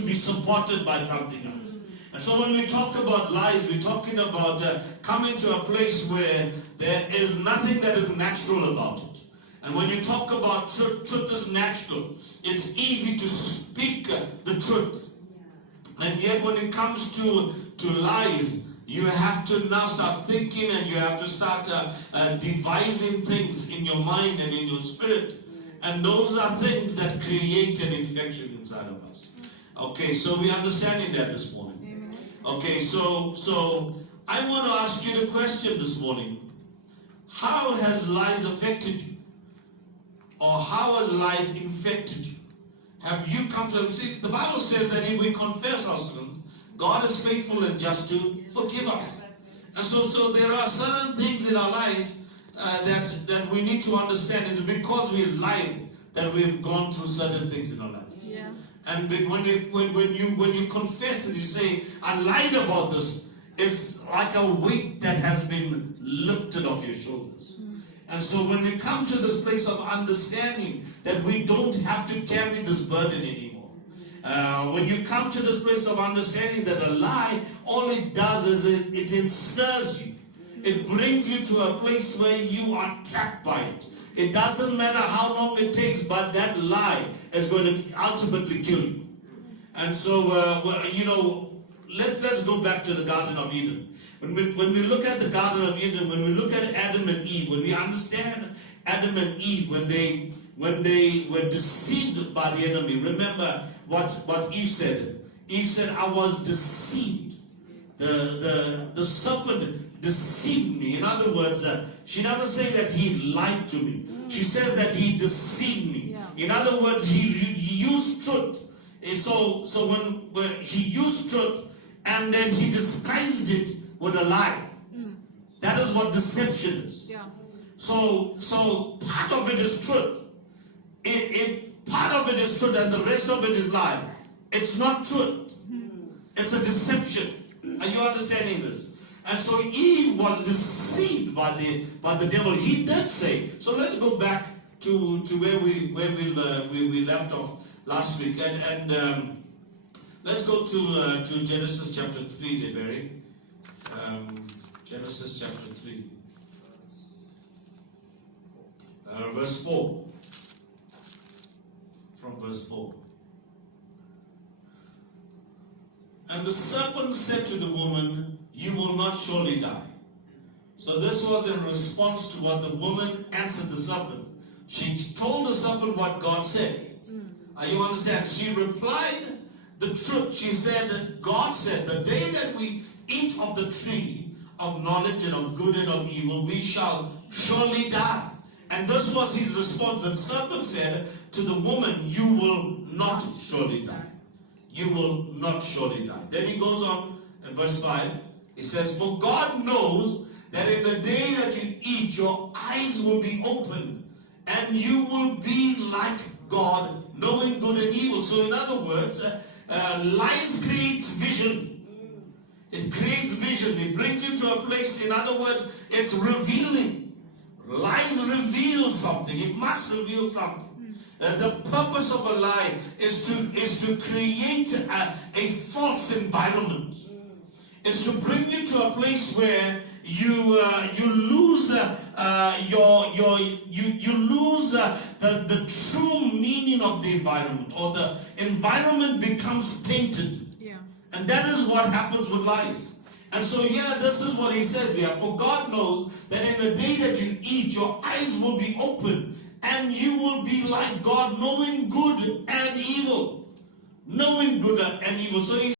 to be supported by something else. And so when we talk about lies, we're talking about coming to a place where there is nothing that is natural about it. And when you talk about truth, truth is natural. It's easy to speak the truth. And yet when it comes to lies, you have to now start thinking, and you have to start devising things in your mind and in your spirit. And those are things that create an infection inside of us. Okay, so we're understanding that this morning. Amen. Okay, so I want to ask you the question this morning. How has lies affected you? Or how has lies infected you? Have you come to, see, the Bible says that if we confess our sins, God is faithful and just to forgive us. And so there are certain things in our lives that we need to understand. It's because we lied that we've gone through certain things in our life. Yeah. And when you confess and you say, I lied about this, it's like a weight that has been lifted off your shoulders. And so when we come to this place of understanding that we don't have to carry this burden anymore. When you come to this place of understanding that a lie, all it does is it ensnares you. It brings you to a place where you are trapped by it. It doesn't matter how long it takes, but that lie is going to ultimately kill you. And so, let's go back to the Garden of Eden. When we look at the Garden of Eden, when we look at Adam and Eve, when we understand Adam and Eve, when they were deceived by the enemy, remember what Eve said. Eve said, I was deceived. The serpent deceived me. In other words, she never said that he lied to me. She says that he deceived me. Yeah. In other words, he used truth. And so when he used truth and then he disguised it with a lie. That is what deception is. Yeah. So part of it is truth. If part of it is truth and the rest of it is lie, it's not truth. It's a deception. Are you understanding this? And so Eve was deceived by the devil. He did say. So let's go back to where we left off last week, and let's go to Genesis chapter 3, Deberry. Genesis chapter 3, verse 4. From verse 4. And the serpent said to the woman, you will not surely die. So this was in response to what the woman answered the serpent. She told the serpent what God said. You understand? She replied the truth. She said that God said, the day that we eat of the tree of knowledge and of good and of evil, we shall surely die. And this was his response. The serpent said to the woman, you will not surely die. You will not surely die. Then he goes on in verse 5. He says, for God knows that in the day that you eat, your eyes will be open, and you will be like God, knowing good and evil. So in other words, lies creates vision. It creates vision. It brings you to a place, in other words, it's revealing. Lies reveal something. It must reveal something. The purpose of a lie is to create a false environment. It's to bring you to a place where you lose the true meaning of the environment, or the environment becomes tainted. Yeah. And that is what happens with lies. And so here, this is what he says here. For God knows that in the day that you eat, your eyes will be open, and you will be like God, knowing good and evil. Knowing good and evil. So he